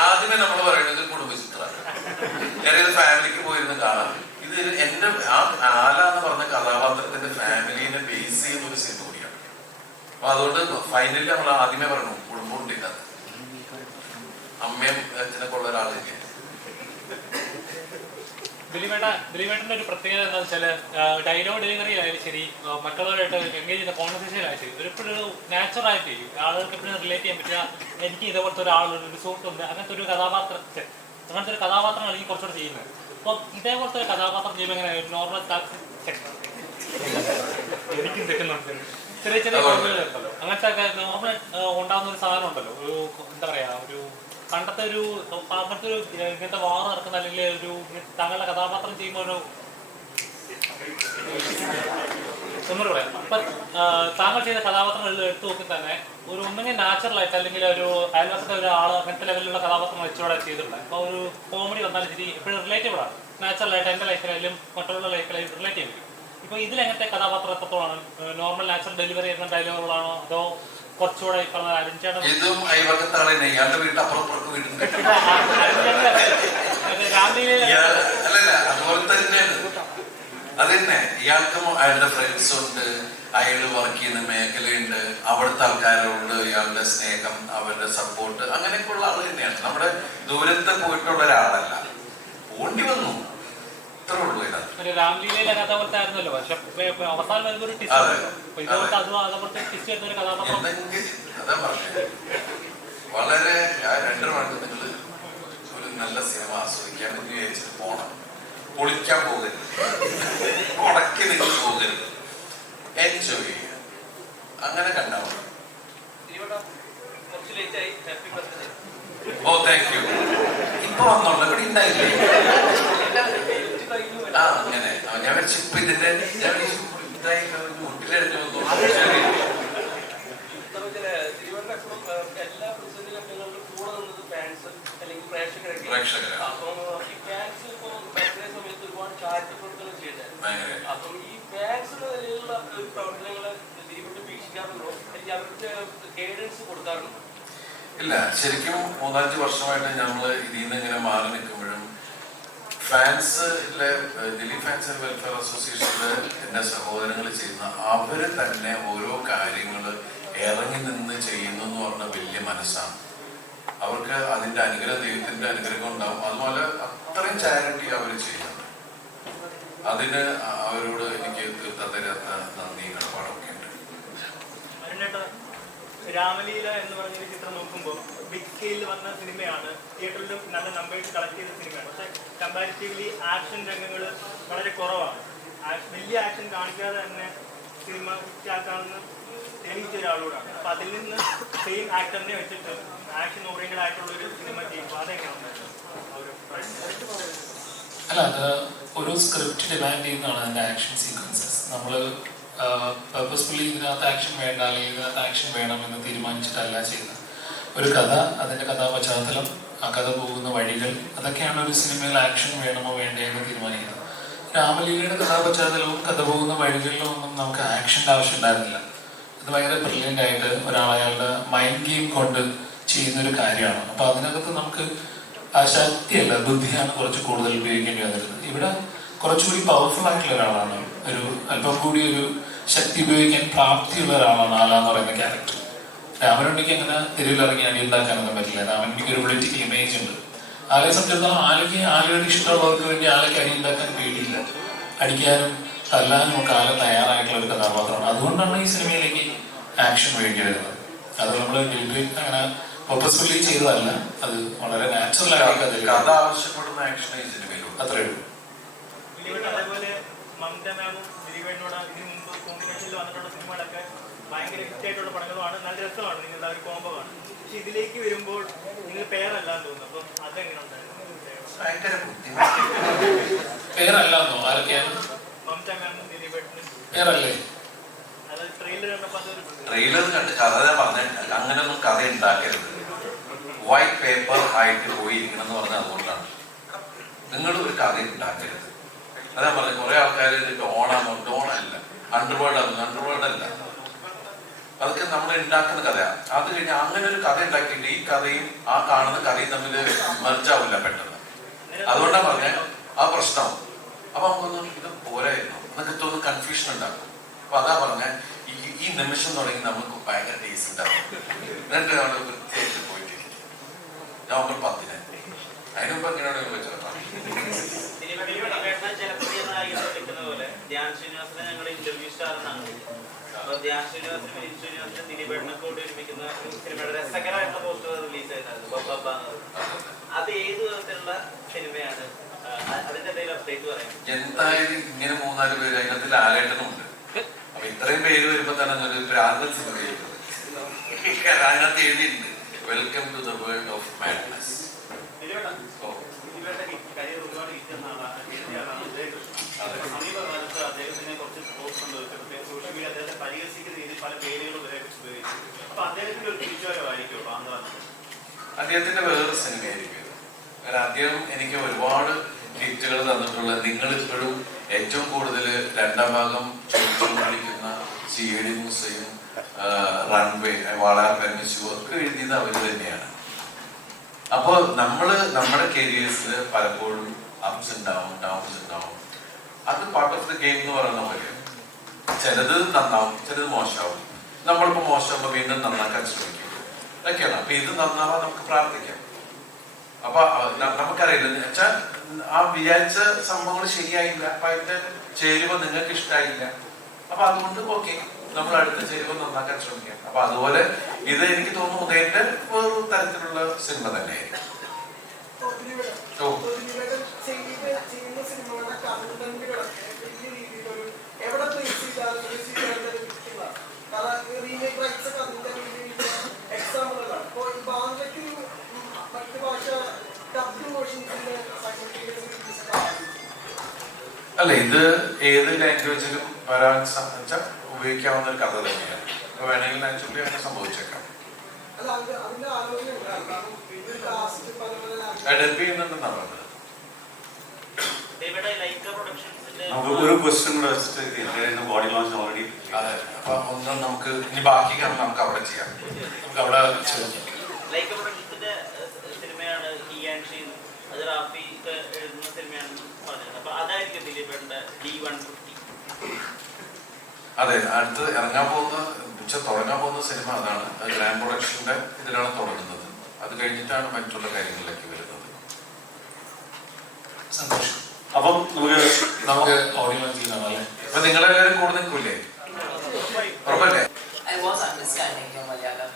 ആദ്യമേ നമ്മൾ പറയുന്നത് കുടുംബചിത്രമാണ്, ഞാനിത് ഫാമിലിക്ക് പോയിരുന്ന് കാണാം. ഇത് എന്റെ ആല എന്ന് പറഞ്ഞ കഥാപാത്രത്തിന്റെ ഫാമിലിനെ ബേസ് ചെയ്യുന്ന ഒരു സിനിമ കൂടിയാണ്. അപ്പൊ അതുകൊണ്ട് ഫൈനലി നമ്മൾ ആദ്യമേ പറയണം കുടുംബം ഉണ്ടാകാൻ. അമ്മയും അച്ഛനൊക്കെ ഉള്ള ഒരാൾ തന്നെയാണ്. ദിലീപേട്ടന്റെ ഒരു പ്രത്യേകത എന്താ വെച്ചാല് ഡയലോഗ് ഡെലിവറി ആയാലും ശരി, മറ്റുള്ളവരായിട്ട് എൻഗേജ് ചെയ്യുന്ന കോൺവെർസേഷൻ ആയാലും ശരി, എപ്പോഴും ഒരു നാച്ചുറായിട്ട് ആളുകൾക്ക് എപ്പോഴും റിലേറ്റ് ചെയ്യാൻ പറ്റുക. എനിക്ക് ഇതേപോലത്തെ ഒരാളൊരു സുഹൃത്തുണ്ട്, അങ്ങനത്തെ ഒരു അങ്ങനത്തെ ഒരു കഥാപാത്രമാണ് എനിക്ക് കുറച്ചുകൂടെ ചെയ്യുന്നത്. അപ്പം ഇതേപോലത്തെ ഒരു കഥാപാത്രം ചെയ്യുമ്പോൾ എങ്ങനെ നോർമൽ എനിക്കും തെറ്റുന്നുണ്ട്, ചെറിയ ചെറിയ കുഴപ്പങ്ങൾ ഉണ്ടല്ലോ, അങ്ങനത്തെ ഒക്കെ നോർമൽ ഉണ്ടാകുന്ന ഒരു സാധനം ഉണ്ടല്ലോ, ഒരു എന്താ പറയാ, ഒരു പണ്ടത്തെ ഒരു അങ്ങനത്തെ ഒരു ഇങ്ങനത്തെ വാർ നടക്കുന്ന അല്ലെങ്കിൽ ഒരു താങ്കളുടെ കഥാപാത്രം ചെയ്യുമ്പോൾ ഒരു ഒന്നുകൂടെ പറയാം. അപ്പൊ താങ്കൾ ചെയ്ത കഥാപാത്രങ്ങൾ എടുത്തു നോക്കി തന്നെ ഒരു ഒന്നെങ്കിൽ നാച്ചുറൽ ആയിട്ട് അല്ലെങ്കിൽ ഒരു അയൽവക്കത്തെ ഒരാൾ അങ്ങനത്തെ ലെവലിലുള്ള കഥാപാത്രം വെച്ചോടെ ചെയ്തിട്ടുണ്ട്. അപ്പൊ ഒരു കോമഡി വന്നാലും ശരി എപ്പോഴും റിലേറ്റബിൾ ആണ്. നാച്ചുറൽ ആയിട്ട് എൻ്റെ ലൈഫിലായാലും മറ്റുള്ള ലൈഫിലായാലും റിലേറ്റ് ചെയ്യാൻ പറ്റും. ഇപ്പൊ ഇതിലെങ്ങനത്തെ കഥാപാത്രം എത്രത്തോളാണ്? നോർമൽ നാച്ചുറൽ ഡെലിവറി ചെയ്യുന്ന ഡയലോഗുകളാണോ അതോ കുറച്ചുകൂടെ ഇതും അയൽവക്കത്താണ് ഇയാളുടെ വീട്ടിൽ അപ്പുറപ്പുറത്ത് വീടുണ്ട് അല്ലല്ല അതുപോലെ തന്നെയാണ്. അത് തന്നെ ഇയാൾക്കും അയാളുടെ ഫ്രണ്ട്സ് ഉണ്ട്, അയാൾ വർക്ക് ചെയ്യുന്ന മേഖലയുണ്ട്, അവിടുത്തെ ആൾക്കാരോട് ഇയാളുടെ സ്നേഹം, അവരുടെ സപ്പോർട്ട്, അങ്ങനെയൊക്കെയുള്ള ആൾ തന്നെയാണ്. നമ്മുടെ ദൂരത്ത് പോയിട്ടുള്ള ഒരാളല്ല, ഓണ്ടി വന്നു, ഇത്രേ ഉള്ളൂ. രാംലീലയിലെ കഥ പോലത്തെ ആയിരുന്നല്ലോ, പക്ഷെ അവസാനം വരുമ്പോൾ അതാ പറഞ്ഞത്. വളരെ 2 മണിക്ക് നിങ്ങൾ ഒരു നല്ല സിനിമ ആസ്വദിക്കാൻ വേണ്ടി വിചാരിച്ചിട്ട് പോണം, പൊളിക്കാൻ പോകരുത്, ഉടക്കി നിങ്ങൾ പോകരുത്, എൻജോയ് ചെയ്യുക, അങ്ങനെ കണ്ടാവും. ഓ താങ്ക് യു. ഇപ്പൊ വന്നോളൂ, ഇവിടെ ഉണ്ടായില്ലേ? ആ അങ്ങനെ ഞാൻ ഇപ്പൊ ഇതിന്റെ ഇതായി മുട്ടിലെടുത്തു. ഇല്ല, ശരിക്കും 3-5 വർഷമായിട്ട് ഞങ്ങൾ ഇതിൽ നിന്ന് ഇങ്ങനെ മാറി നിൽക്കുമ്പോഴും ഫാൻസിലെ ദിലീപ് ഫാൻസ് വെൽഫെയർ അസോസിയേഷനില് എന്റെ സഹോദരങ്ങൾ ചെയ്യുന്ന അവര് തന്നെ ഓരോ കാര്യങ്ങൾ ഇറങ്ങി നിന്ന് ചെയ്യുന്നു എന്ന് പറഞ്ഞ വലിയ മനസ്സാണ്. അവർക്ക് അതിന്റെ അനുഗ്രഹം, ദൈവത്തിന്റെ അനുഗ്രഹം ഉണ്ടാവും. അതുപോലെ അത്രയും ചാരിറ്റി അവർ ചെയ്യുന്നുണ്ട്. അതിന് അവരോട് എനിക്ക് തീർത്ത തരാത്ത നന്ദി കടപ്പാടൊക്കെ ഉണ്ട്. രാമലീല എന്ന് പറഞ്ഞൊരു ചിത്രം നോക്കുമ്പോൾ ബിഗ് സ്കെയിലിൽ വന്ന സിനിമയാണ്, തിയേറ്ററിലും നല്ല നമ്പേഴ്സ് കളക്ട് ചെയ്ത സിനിമയാണ്. പക്ഷേ കമ്പാരിറ്റീവ്ലി ആക്ഷൻ രംഗങ്ങൾ വളരെ കുറവാണ്. വലിയ ആക്ഷൻ കാണിക്കാതെ തന്നെ സിനിമ ഹിറ്റാക്കാമെന്ന് തെളിയിച്ച ഒരാളോടാണ്. അപ്പം അതിൽ നിന്ന് സെയിം ആക്ടറിനെ വെച്ചിട്ട് ആക്ഷൻ ഓറിയന്റഡ് ആയിട്ടുള്ള ഒരു സിനിമ ചെയ്യുമ്പോൾ അതെങ്ങനെയാണ്? അല്ല, അത് ഒരു സ്ക്രിപ്റ്റ് ഡിമാൻഡ് ചെയ്യുന്നതാണ് അതിൻ്റെ ആക്ഷൻ സീക്വൻസസ്. നമ്മൾ പർപ്പസ്ഫുള്ളി ഇതിനകത്ത് ആക്ഷൻ വേണ്ട അല്ലെങ്കിൽ ഇതിനകത്ത് ആക്ഷൻ വേണം എന്ന് തീരുമാനിച്ചിട്ടല്ല ചെയ്യുന്നത്. ഒരു കഥ, അതിൻ്റെ കഥാപശ്ചാത്തലം, ആ കഥ പോകുന്ന വഴികൾ, അതൊക്കെയാണ് ഒരു സിനിമയിൽ ആക്ഷൻ വേണമോ വേണ്ടയോ എന്ന് തീരുമാനിക്കുന്നത്. രാമലീലയുടെ കഥാപശ്ചാത്തലവും കഥ പോകുന്ന വഴികളിലും ഒന്നും നമുക്ക് ആക്ഷൻ്റെ ആവശ്യം ഉണ്ടായിരുന്നില്ല. അത് ഭയങ്കര ബ്രില്യൻ്റ് ആയിട്ട് ഒരാൾ അയാളുടെ മൈൻഡ് ഗെയിം കൊണ്ട് ചെയ്യുന്നൊരു കാര്യമാണ്. അപ്പോൾ അതിനകത്ത് നമുക്ക് ആ ശക്തിയല്ല, ബുദ്ധിയാണ് കുറച്ച് കൂടുതൽ ഉപയോഗിക്കേണ്ടി വന്നിരുന്നത്. ഇവിടെ കുറച്ചുകൂടി പവർഫുൾ ആയിട്ടുള്ള ഒരാളാണ്, ഒരു അല്പം കൂടി ഒരു ശക്തി ഉപയോഗിക്കാൻ പ്രാപ്തിയുള്ള ഒരാളാണ് ആല എന്ന് പറയുന്ന ക്യാരക്ടർ. രാമനുണ്ണിക്ക് അങ്ങനെ തെരുവിലിറങ്ങി അടിയുണ്ടാക്കാനൊന്നും പറ്റില്ല. രാമനുണ്ണിക്ക് ഒരു പൊളിറ്റിക്കൽ ഇമേജ് ഉണ്ട്. ആലയെ സംബന്ധിച്ചിടത്തോളം ആലയുടെ ഇഷ്ടമുള്ളവർക്ക് വേണ്ടി ആലയ്ക്ക് അടിയുണ്ടാക്കാൻ പേടിയില്ല. അടിക്കാനും തല്ലാനും ഒക്കെ ആല തയ്യാറായിട്ടുള്ള ഒരു കഥാപാത്രമാണ്. അതുകൊണ്ടാണ് ഈ സിനിമയിലേക്ക് ആക്ഷൻ വേണ്ടി വരുന്നത്. അത് നമ്മൾ ദിലീപ് അങ്ങനെ പർപ്പസ്ഫുള്ളി ചെയ്തതല്ല, അത് വളരെ നാച്ചുറൽ ആയിട്ട് കഥ ആവശ്യപ്പെടുന്ന ആക്ഷൻ ഈ സിനിമയിലുണ്ട്. അത്രയേ ഉള്ളൂ. അതേപോലെ മമത മാമും ദിലീപേട്ടനോട് ഇതിന് മുമ്പ് കോമ്പിനേഷനിൽ വന്നിട്ടുള്ള സിനിമകളൊക്കെ ഭയങ്കര ഹിറ്റായിട്ടുള്ള പടങ്ങളുമാണ്, നല്ല രസമാണ്, നിങ്ങളുടെ ആ ഒരു കോംബോ ആണ്. പക്ഷെ ഇതിലേക്ക് വരുമ്പോൾ നിങ്ങൾ പേരല്ലാന്ന് തോന്നുന്നു. അപ്പം അതെങ്ങനെ ഉണ്ടായിരുന്നു? പേരല്ലാന്നോ? ആരൊക്കെയാണ്? മമത മാമും ദിലീപേട്ടനും പേരല്ലേ? അത് ട്രെയിലർ കണ്ടപ്പോൾ അതൊരു ട്രെയിലർ കണ്ട് കഥ പറഞ്ഞ അങ്ങനെയൊന്നും കഥ ഉണ്ടാക്കരുത്. വൈറ്റ് പേപ്പർ ആയിട്ട് പോയിരിക്കണം എന്ന് പറഞ്ഞാൽ അതുകൊണ്ടാണ്. നിങ്ങൾ ഒരു കഥ ഉണ്ടാക്കരുത്. അതാ പറഞ്ഞത്. കുറെ ആൾക്കാർ ഡോണാണോ? ഡോണല്ല, അണ്ടർവേൾഡ് അല്ല. അതൊക്കെ നമ്മൾ ഉണ്ടാക്കുന്ന കഥയാണ്. അത് കഴിഞ്ഞാൽ അങ്ങനെ ഒരു കഥ ഉണ്ടാക്കിയിട്ട് ഈ കഥയും ആ കാണുന്ന കഥയും തമ്മിൽ മെർജാവില്ല പെട്ടെന്ന്. അതുകൊണ്ടാണ് പറഞ്ഞ ആ പ്രശ്നം. അപ്പൊ നമുക്കൊന്നും ഇത് പോരായിരുന്നു എന്നൊക്കെ തോന്നുന്നു, കൺഫ്യൂഷൻ ഉണ്ടാക്കും. അപ്പൊ അതാ പറഞ്ഞ ഈ നിമിഷം തുടങ്ങി നമുക്ക് ഭയങ്കര ടേസ്റ്റ് ഉണ്ടാവും. എന്നിട്ട് നമ്മൾ വൃത്തിയായിട്ട് പോയിട്ടില്ല. നവംബർ 10 അതിന് മുമ്പ് എങ്ങനെയാണ് ചോദിച്ചത്? ജനപ്രിയ നായികനെ വിളിക്കുന്ന പോലെ ധ്യാൻ ശ്രീനിവാസനെ ഞങ്ങൾ ഇന്റർവ്യൂ സ്റ്റാർ എന്നാണ്. അപ്പൊ ധ്യാൻ ശ്രീനിവാസനെ ദിലീപേട്ടനൊക്കെ കൂടി ഒരുമിക്കുന്ന സിനിമയുടെ രസകരമായിട്ടുള്ള പോസ്റ്റർ റിലീസ് ആയിരുന്നു. അത് ഏത് വിധത്തിലുള്ള സിനിമയാണ്? അതിന്റെ എന്തെങ്കിലും അപ്ഡേറ്റ് പറയാം. എന്തായാലും ഇങ്ങനെ 3-4 പേര് അതിനകത്ത് ലാലേട്ടനുണ്ട്. അപ്പൊ ഇത്രയും പേര് വരുമ്പോ തന്നെ ഒരു ഭ്രാന്തൻ സിനിമ ചെയ്യുന്നത് അതിനകത്ത് എഴുതിയിട്ടുണ്ട്, welcome to the world of madness. സമീപകാലത്ത് അദ്ദേഹത്തിനെ കുറച്ച് പോസ്റ്റ് ഉണ്ട്, സോഷ്യൽ മീഡിയ അദ്ദേഹത്തെ പരിഹസിക്കുന്ന രീതിയിൽ പല പേരുകളും ഉപയോഗിച്ചു. അപ്പൊ അദ്ദേഹത്തിന്റെ ഒരു തിരിച്ചുവരവായിരിക്കും ബാന്ദ്ര? അദ്ദേഹത്തിന്റെ വേറൊരു സിനിമയായിരിക്കും. കാരണം അദ്ദേഹം എനിക്ക് ഒരുപാട് ഹിറ്റുകൾ തന്നിട്ടുള്ള, നിങ്ങൾ ഇപ്പോഴും ഏറ്റവും കൂടുതൽ 2ാം ഭാഗം കളിക്കുന്ന CID മ്യൂസിയം, റൺവേ, വാളാർ പെർമിച്ചു ഒക്കെ എഴുതിയത് അവര് തന്നെയാണ്. അപ്പോൾ നമ്മുടെ കരിയേഴ്സിൽ പലപ്പോഴും അപ്സ് ഉണ്ടാവും, ഡൗൺസ് ഉണ്ടാവും. അത് പാർട്ട് ഓഫ് ദ ഗെയിം എന്ന് പറയുന്ന പോലെ ചിലത് നന്നാവും, ചിലത് മോശമാവും. നമ്മളിപ്പോൾ മോശമാകുമ്പോൾ വീണ്ടും നന്നാക്കാൻ ശ്രമിക്കും, ഇതൊക്കെയാണ്. അപ്പൊ ഇത് നന്നാവാൻ നമുക്ക് പ്രാർത്ഥിക്കാം. അപ്പൊ നമുക്കറിയില്ല വെച്ചാൽ ആ വിചാരിച്ച സംഭവങ്ങൾ ശരിയായില്ല, അപ്പൊ അതിന്റെ ചേരുവ നിങ്ങൾക്ക് ഇഷ്ടമായില്ല. അപ്പൊ അതുകൊണ്ട് ഓക്കെ, നമ്മൾ അടുത്ത ചേരുവ നന്നാക്കാൻ ശ്രമിക്കാം. അപ്പൊ അതുപോലെ ഇത് എനിക്ക് തോന്നുന്നു ഉദയന്റെ ഒരു തരത്തിലുള്ള സിനിമ തന്നെയായിരിക്കും. അല്ല, ഇത് ഏത് ലാംഗ്വേജിലും വരാൻ ഉപയോഗിക്കാവുന്ന ഒരു കഥ തന്നെയാണ്. അപ്പൊ വേണമെങ്കിൽ നാച്ചുറലി അങ്ങനെ സംഭവിച്ചേക്കാം. ഡബ് ചെയ്യുന്നുണ്ടെന്നാണ് പറഞ്ഞത്. ഒരു ക്വസ്റ്റ്യൻ കൂടെ വെച്ചിട്ട് ബോഡി ലോഞ്ച് ഓൾറെഡി. അതെ, അപ്പൊ ഒന്നും നമുക്ക് ഇനി ബാക്കി കാണാൻ നമുക്ക് അവിടെ ചെയ്യാം. നമുക്ക് അവിടെ ചോദിക്കാം. സിനിമയാണ് ഹി ആൻഡ് ഷീ, അത് റാഫി എഴുതുന്ന സിനിമയാണെന്ന് പറഞ്ഞത്. അപ്പൊ അതായിരിക്കും ദിലീപേട്ടന്റെ D150. അതെ, അടുത്ത് ഇറങ്ങാൻ പോകുന്ന തുടങ്ങാൻ പോകുന്ന സിനിമ അതാണ്. അത് ഗ്രാൻഡ് പ്രൊഡക്ഷന്റെ ഇതിലാണ് തുടങ്ങുന്നത്. അത് കഴിഞ്ഞിട്ടാണ് മറ്റുള്ള കാര്യങ്ങളിലേക്ക് വരുന്നത്. സന്തോഷം. അപ്പം നമുക്ക് ഓഡിയോ കാണാം അല്ലേ? അപ്പൊ നിങ്ങളെല്ലാവരും കൂടെ നിൽക്കൂലേ? ഉറപ്പല്ലേ? I was understanding your Malayalam.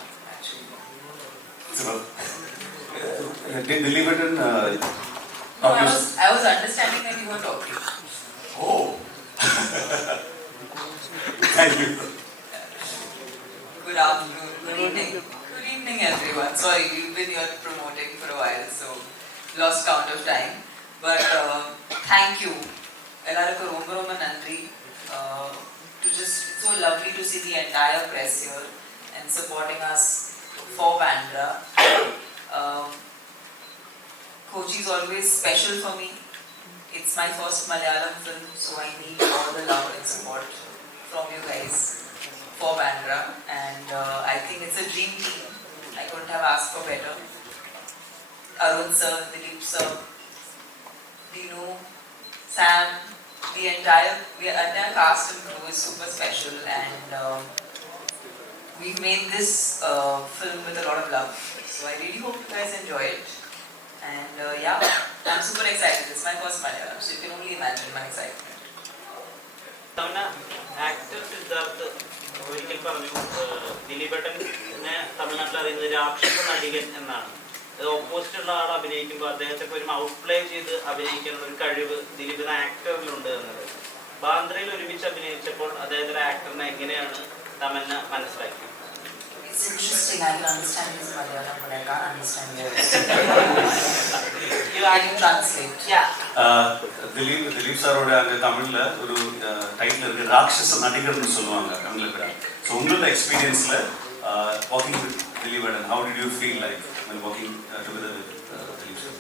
Dilip and No, I was understanding that you were talking. Oh. Thank you. Good afternoon. Good evening. Good evening, everyone. Sorry, we've been here promoting for a while, so lost count of time. But thank you. Ellarukku romba romba nandri. To just so lovely to see the entire press here and supporting us for Bandra. Kochi is always special for me. It's my first Malayalam film, so I need all the love and support from you guys for Bandra. And I think it's a dream team. I couldn't have asked for better. Arun sir, Dilip sir, Dinu, Sam, the entire cast and crew is super special, and we've made this film with a lot of love. So I really hope you guys enjoy it. And yeah, I'm super excited. It's my first Malayalam, so you can only imagine my excitement. Tamanna, actor Siddharth ഒരിക്കൽ പറഞ്ഞു ദിലീപേട്ടനെ തമിഴ്നാട്ടിൽ അറിയുന്നത് രാക്ഷസ നടികൻ എന്നാണ്. അത് opposite ഉള്ള ആൾ അഭിനയിക്കുമ്പോൾ അദ്ദേഹത്തെ ഒരു ഔട്ട് പ്ലേ ചെയ്ത് അഭിനയിക്കാനുള്ള ഒരു കഴിവ് ദിലീപിന് ആക്ടറിലുണ്ട് എന്നത്. ബാന്ദ്രയിൽ ഒരുമിച്ച് അഭിനയിച്ചപ്പോൾ അദ്ദേഹത്തിന്റെ ആക്ടറിനെ എങ്ങനെയാണ് തമന്ന മനസ്സിലാക്കിയത്? It's interesting. I can understand his Malayalam, but I can't understand yours. You can translate. Yeah. Dilip സാറോட அங்க தமிழ்ல ஒரு டைட்டில் இருக்கு, ராட்சச நடிகர்னு சொல்லுவாங்க தமிழ்ல. So உங்களோட எக்ஸ்பீரியன்ஸ்ல working with Dilip, and how did you feel like when working together with Dilip sir?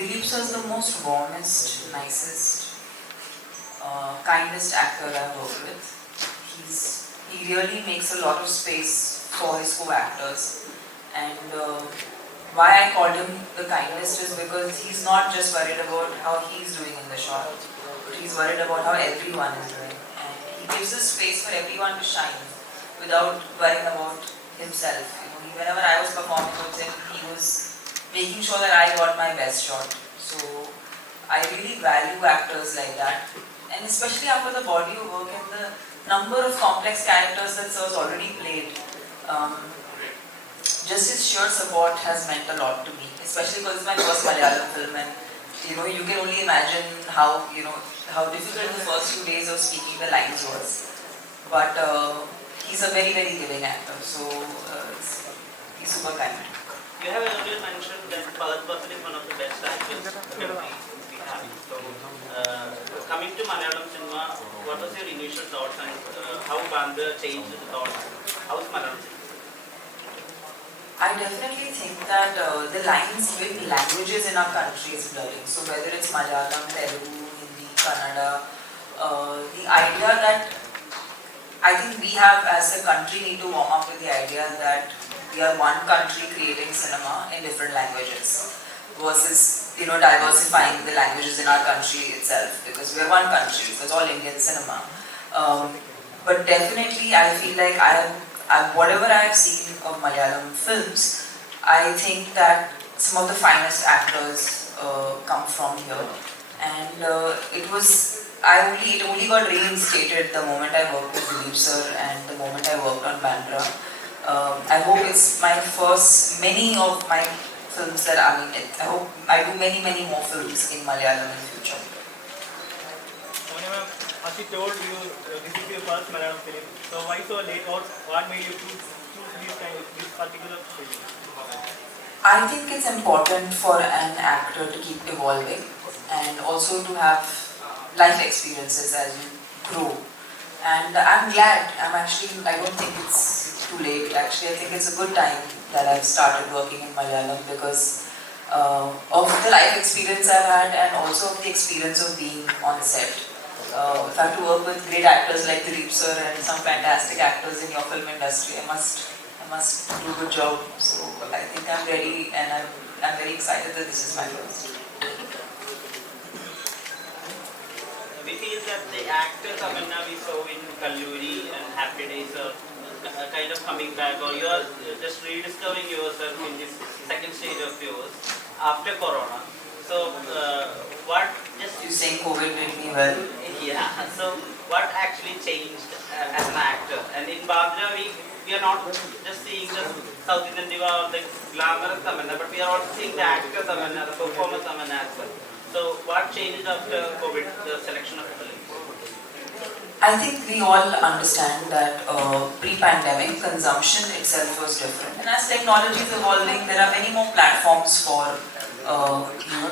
Dilip sir is the most warmest, nicest, kindest actor I've worked with. He really makes a lot of space for his co-actors, and why I called him the kindest is because he's not just worried about how he's doing in the shot, but he's worried about how everyone is doing, and he gives a space for everyone to shine without worrying about himself. Whenever I was performing with him, he was making sure that I got my best shot. So I really value actors like that, and especially after the body of work and the number of complex characters that Sir's already played. Just his sheer support has meant a lot to me, especially because it's my first Malayalam film, and you can only imagine how difficult the first few days of speaking the lines was. But he's a very, very giving actor, so he's super kind. You have earlier mentioned that Tamannaah Bhatia is one of the best actors we have. So, coming to Malayalam cinema, what was your initial thoughts, and how Bandra changed the thoughts? How is Malayalam cinema? I definitely think that the lines with languages in our country is blurring. So whether it's Malayalam, Telugu, Hindi, Kannada, the idea that I think we have as a country need to warm up with the idea that we are one country creating cinema in different languages versus diversifying the languages in our country itself, because we are one country, so it's all Indian cinema. But definitely I feel like whatever I have seen of Malayalam films, I think that some of the finest actors come from here, and it only got reinstated the moment I worked with Dilip sir and the moment I worked on Bandra. I hope it's my first many of my films that I hope I do many more films in Malayalam in the future. As he told you, this is your first Malayalam film. So why so late, or what made you choose this particular film? I think it's important for an actor to keep evolving and also to have life experiences as you grow. And I'm glad. I don't think it's too late. Actually, I think it's a good time that I've started working in Malayalam because of the life experience I've had and also of the experience of being on set. If I have to work with great actors like Dilip sir and some fantastic actors in your film industry, I must do a good job. So I think I'm ready, and I'm very excited that this is my first. We feel that the actor Tamannaah we saw in Kalluri and Happy Days are kind of coming back, or you are just rediscovering yourself in this second stage of yours after Corona. So what just... You saying COVID made me well? Yeah. So what actually changed as an actor? And in Bandra we we are not just seeing the South Indian diva or the glamorous Tamanna, but we are also seeing the actor Tamanna, the performer Tamanna as well. So what changed after COVID, the selection of the list? I think we all understand that pre-pandemic consumption itself was different, and as technology is evolving, there are many more platforms for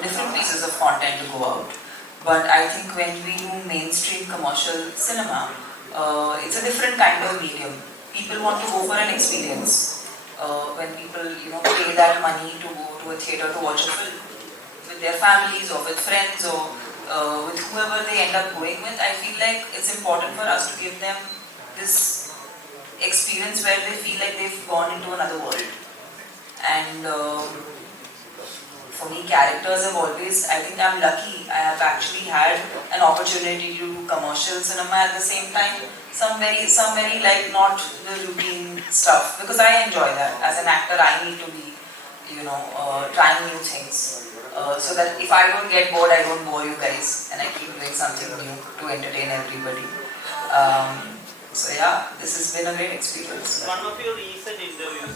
different pieces of content to go out. But I think when we do mainstream commercial cinema, it's a different kind of medium. People want to go for an experience. When people pay that money to go to a theatre to watch a film with their families or with friends or with whoever they end up going with, I feel like it's important for us to give them this experience where they feel like they've gone into another world. And for me, characters have always, I think I'm lucky, I have actually had an opportunity to do commercial cinema at the same time. Some very like not the routine stuff, because I enjoy that. As an actor, I need to be, trying new things. So that if I don't get bored, I don't bore you guys, and I keep doing something new to entertain everybody. So yeah, this has been a great experience. One of your recent interviews,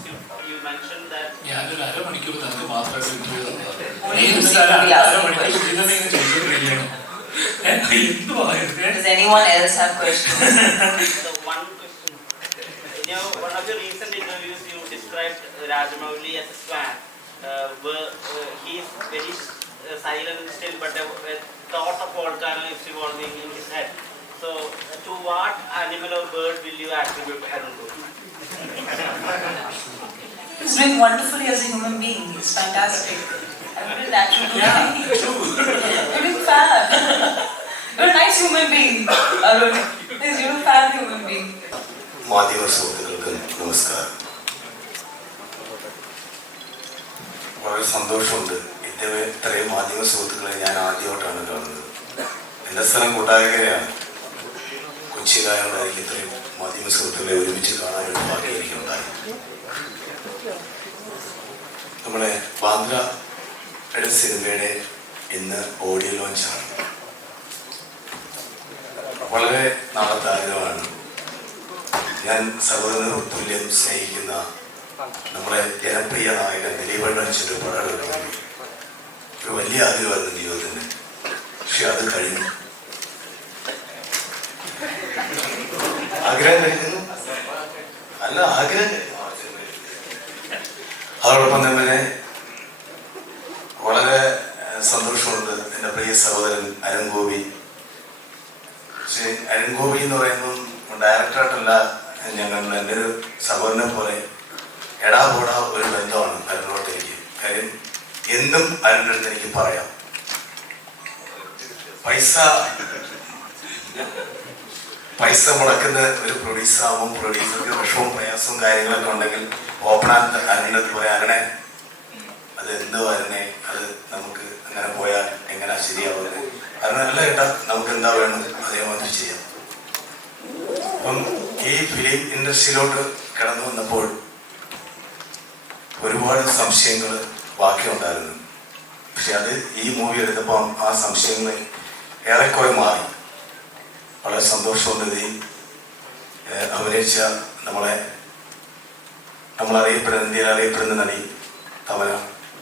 you mentioned that ഞാനൊരു അരമണിക്കൂർ നിങ്ങൾക്ക് മാത്രമായിട്ട് interview Only you seem to be asking questions. Does anyone else have questions? so one question. One of your recent interviews, you described Rajamouli as a swan. Where he is very silent and still, but a thought of volcano is revolving in his head. So, to what animal or bird will you attribute Rajamouli? He's doing wonderfully as a human being. He's fantastic. I wouldn't attribute anything. You're doing fab. You're a nice human being, Arun. You're a fab human being. മാധ്യമ സുഹൃത്തുക്കൾക്ക് നമസ്കാരം. വളരെ സന്തോഷമുണ്ട്. ഇത്രയും മാധ്യമ സുഹൃത്തുക്കളെ ഞാൻ ആദ്യമായിട്ടാണ് കാണുന്നത്. എൻ്റെ സ്ഥലം കൊട്ടാരക്കരയാണ്. കൊച്ചിയിലായതുകൊണ്ടായിരിക്കും ഇത്രയും മാധ്യമ സുഹൃത്തുക്കളെ ഒരുമിച്ച് കാണാനൊരു ഭാഗ്യം എനിക്കുണ്ടായി. നമ്മുടെ ബാന്ദ്ര സിനിമയുടെ ഇന്ന് ഓഡിയോ ലോഞ്ചാണ്. വളരെ നാളത്തെ ആഗ്രഹമാണ്. ഞാൻ സഹോദരന് തുല്യം സ്നേഹിക്കുന്ന നമ്മുടെ ജനപ്രിയ നായകൻ ദിലീപ് നടിച്ചൊരു പടം എടുക്കണം. ഒരു വലിയ ആഗ്രഹമായിരുന്നു ജീവിതത്തിന്. പക്ഷെ അത് കഴിഞ്ഞു. ആഗ്രഹം കഴിക്കുന്നു അല്ല ആഗ്രഹം അതോടൊപ്പം തന്നെ വളരെ സന്തോഷമുണ്ട് എൻ്റെ പ്രിയ സഹോദരൻ അരുൺഗോപി. പക്ഷേ അരുൺഗോപി എന്ന് പറയുമ്പം ഡയറക്ടറായിട്ടല്ല, ഞങ്ങൾ എൻ്റെ ഒരു സഹോദരനെ പോലെ എടാപോടാ ഒരു ബന്ധമാണ് അരുണോട്ട് എനിക്ക്. കാര്യം എന്തും അരുണിൻ്റെ അടുത്ത് എനിക്ക് പറയാം. പൈസ മുടക്കുന്ന ഒരു പ്രൊഡ്യൂസറാകുമ്പോൾ പ്രൊഡ്യൂസർക്ക് വിഷമവും പ്രയാസവും കാര്യങ്ങളൊക്കെ ഉണ്ടെങ്കിൽ ഓപ്പണാൻ അരുണിൻ്റെ അടുത്ത് പറയാം, അരുണെ അത് എന്തോ അരുണെ അത് നമുക്ക് അങ്ങനെ പോയാൽ എങ്ങനെയാ ശരിയാവുന്നത്, അരുണ അല്ല കേട്ടാ നമുക്ക് എന്താ വേണം അതേമാതിരി ചെയ്യാം. അപ്പം ഈ ഫിലിം ഇൻഡസ്ട്രിയിലോട്ട് കടന്നു വന്നപ്പോൾ ഒരുപാട് സംശയങ്ങൾ ബാക്കിയുണ്ടായിരുന്നു. പക്ഷെ അത് ഈ മൂവി എടുത്തപ്പോൾ ആ സംശയങ്ങൾ ഏറെക്കുറെ മാറി. വളരെ സന്തോഷമുണ്ട്. ഈ അഭിനയിച്ച നമ്മളറിയപ്പെടുന്ന ഇന്ത്യയിൽ അറിയപ്പെടുന്ന നടി തമന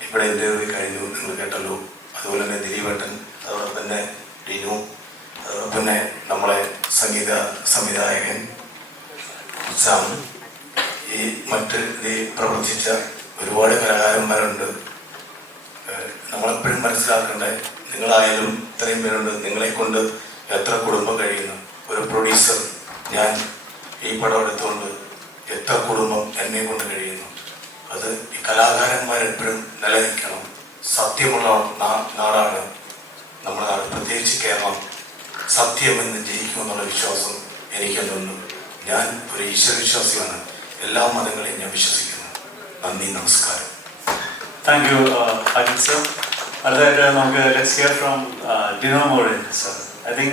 ഇവിടെ ഇന്റർവ്യൂ കഴിഞ്ഞു, നിങ്ങൾ കേട്ടല്ലോ. അതുപോലെ തന്നെ ദിലീപേട്ടൻ, അതോടൊപ്പം തന്നെ ഡിനു, അതോടൊപ്പം തന്നെ നമ്മളെ സംവിധായകൻ സാം, ഈ മറ്റ് പ്രവർത്തിച്ച ഒരുപാട് കലാകാരന്മാരുണ്ട്. നമ്മളെപ്പോഴും മനസ്സിലാക്കേണ്ട, നിങ്ങളായാലും ഇത്രയും പേരുണ്ട്, നിങ്ങളെ കൊണ്ട് എത്ര കുടുംബം കഴിയുന്നു. ഒരു പ്രൊഡ്യൂസർ, ഞാൻ ഈ പടം എടുത്തുകൊണ്ട് എത്ര കുടുംബം എന്നെ കൊണ്ട് കഴിയുന്നു. അത് ഈ കലാകാരന്മാരെപ്പോഴും നിലനിൽക്കണം. സത്യമുള്ള നാടാണ് നമ്മുടെ നാട്, പ്രത്യേകിച്ച് കേരളം. സത്യമെന്ന് ജയിക്കുമെന്നുള്ള വിശ്വാസം എനിക്കെന്നുണ്ട്. ഞാൻ ഒരു ഈശ്വരവിശ്വാസിയാണ്. എല്ലാ മതങ്ങളെയും ഞാൻ വിശ്വസിക്കുന്നു. നന്ദി, നമസ്കാരം. Thank you, Ajit sir. Let's hear from Dinamore sir. I think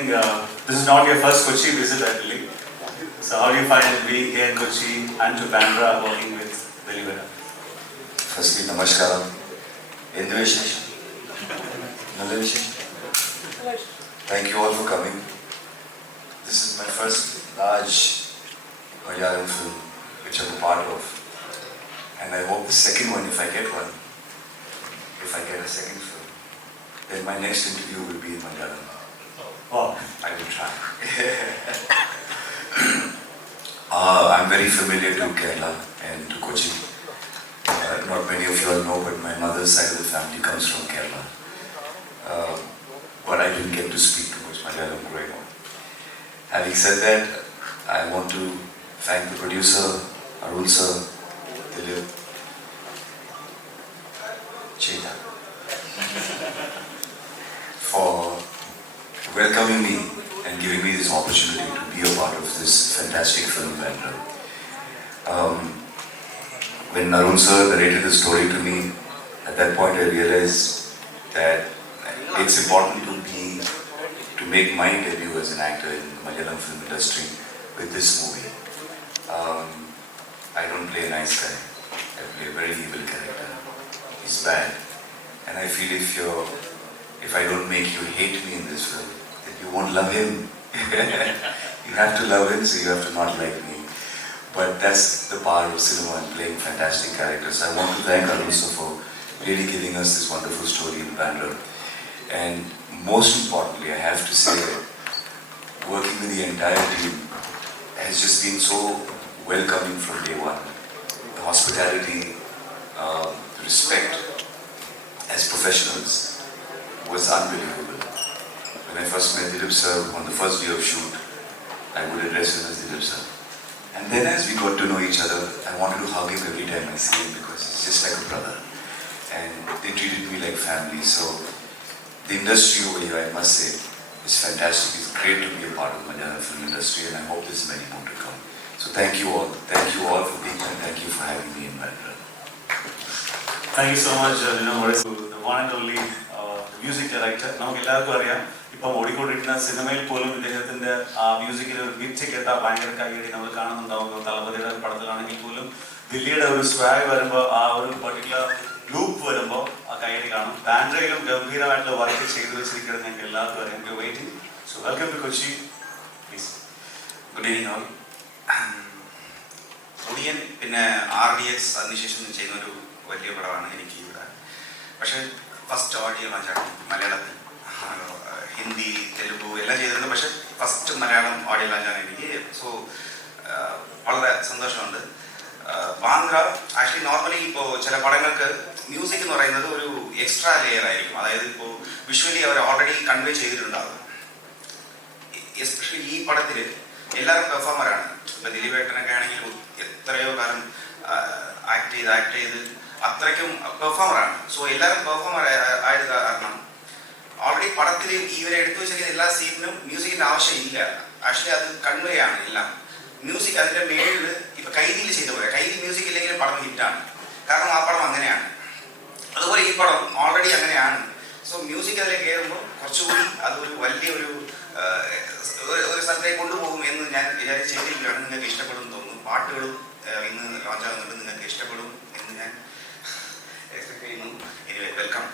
this is not your first Kochi visit, I believe. So how do you find being here in Kochi and to Bandra working with Dilip? Firstly, namaskaram. Endu vishesham? Nalla vishesham? Thank you all for coming. This is my first large Malayalam film which I'm a part of. And I hope the second one, if I get one, if I get a second film, then my next interview will be in Malayalam. Oh, I will try. I'm very familiar to Kerala and to Kochi. Not many of you all know, but my mother's side of the family comes from Kerala. But I didn't get to speak too much Malayalam growing up. Having said that, I want to thank the producer, Arun sir, Dilip, Cheta, for welcoming me and giving me this opportunity to be a part of this fantastic film, Bandra. When Arun sir narrated the story to me, at that point I realized that it's important to make my debut as an actor in the Malayalam film industry with this movie. I don't play a nice guy. I play a very evil character. He's bad. And I feel if I don't make you hate me in this film, then you won't love him. You have to love him, so you have to not like me. But that's the power of cinema and playing fantastic characters. I want to thank Arun sir for really giving us this wonderful story in Bandra. And most importantly, I have to say that working with the entire team has just been so welcoming from day one. The hospitality, the respect as professionals was unbelievable. When I first met Dilip sir on the first day of shoot, I would address him as Dilip sir. And then as we got to know each other, I wanted to hug him every time I see him because he's just like a brother. And they treated me like family. So the industry over here, I must say, is fantastic. It's great to be a part of the Malayalam film industry, and I hope there's many more to come. So thank you all. Thank you all for being here, and thank you for having me in Bandra. thank you so much, the one and only music director. നമുക്ക് എല്ലാവർക്കും അറിയാം, ഇപ്പം ഓടിക്കൊണ്ടിരിക്കുന്ന സിനിമയിൽ പോലും ഇദ്ദേഹത്തിന്റെ ആ മ്യൂസിക്കിൽ ഒരു ബീറ്റ് കേട്ട ഭയങ്കര കൈയടി നമ്മൾ കാണുന്നുണ്ടാവുന്നു. തളപതിയുടെ പടത്തിലാണെങ്കിൽ പോലും ദില്ലിയുടെ ഒരു സ്വാഗ് വരുമ്പോൾ, ആ ഒരു പർട്ടിക്കുലർ ലൂപ്പ് വരുമ്പോൾ ആ കൈയടി കാണും. ബാൻഡ്രയിലും ഗംഭീരമായിട്ടുള്ള വർക്ക് ചെയ്തു വെച്ചിരിക്കുന്നത് ഞങ്ങൾക്ക് എല്ലാവർക്കും അറിയാം. You waiting. So welcome to Kochi. Please. Good evening all. Odiyan പിന്നെ RDX അതിനുശേഷം ചെയ്യുന്നൊരു വലിയ പടമാണ് എനിക്ക് ഇവിടെ. പക്ഷേ ഫസ്റ്റ് ഓഡിയോ ലോഞ്ചാണ് മലയാളത്തിൽ. ഹിന്ദി, തെലുഗു എല്ലാം ചെയ്തിട്ടുണ്ട്. പക്ഷേ ഫസ്റ്റ് മലയാളം ഓഡിയോ ലോഞ്ചാണ് എനിക്ക്. സോ വളരെ സന്തോഷമുണ്ട്. ബാന്ദ്ര ആക്ച്വലി നോർമലി ഇപ്പോൾ ചില പടങ്ങൾക്ക് മ്യൂസിക് എന്ന് പറയുന്നത് ഒരു എക്സ്ട്രാ ലെയർ ആയിരിക്കും. അതായത് ഇപ്പോൾ വിഷ്വലി അവർ ഓൾറെഡി കൺവേ ചെയ്തിട്ടുണ്ടാകും. എസ്പെഷ്യലി ഈ പടത്തിൽ എല്ലാവരും പെർഫോമറാണ്. ഇപ്പം ദിലീപ് ഏട്ടനൊക്കെ ആണെങ്കിൽ എത്രയോ കാലം ആക്ട് ചെയ്ത് അത്രയ്ക്കും പെർഫോമറാണ്. സോ എല്ലാവരും പെർഫോമർ ആയത് കാരണം ഓൾറെഡി പടത്തിൽ ഇവരെ എടുത്തു വെച്ചിരിക്കുന്ന എല്ലാ സീനിനും മ്യൂസിക്കിൻ്റെ ആവശ്യമില്ല. ആക്ച്വലി അത് കൺവേ ആണ് എല്ലാം. മ്യൂസിക് അതിൻ്റെ മേളിൽ ഇപ്പം കൈദിയിൽ ചെയ്ത പോലെ, കൈദി മ്യൂസിക് ഇല്ലെങ്കിലും പടം ഹിറ്റാണ്. കാരണം ആ പടം അങ്ങനെയാണ്. അതുപോലെ ഈ പടം ഓൾറെഡി അങ്ങനെയാണ്. സോ മ്യൂസിക് അതിലേക്ക് കയറുമ്പോൾ കുറച്ചുകൂടി അതൊരു വലിയൊരു സ്ഥലത്തേക്ക് കൊണ്ടുപോകും എന്ന് ഞാൻ വിചാരിച്ചിരിക്കുകയാണ്. നിങ്ങൾക്ക് ഇഷ്ടപ്പെടും തോന്നുന്നു. പാട്ടുകളും ഇന്ന് ലോഞ്ചാകുന്നുണ്ട്. നിങ്ങൾക്ക് ഇഷ്ടപ്പെടും എന്ന് ഞാൻ എക്സ്പെക്ട് ചെയ്യുന്നു. Anyway welcome.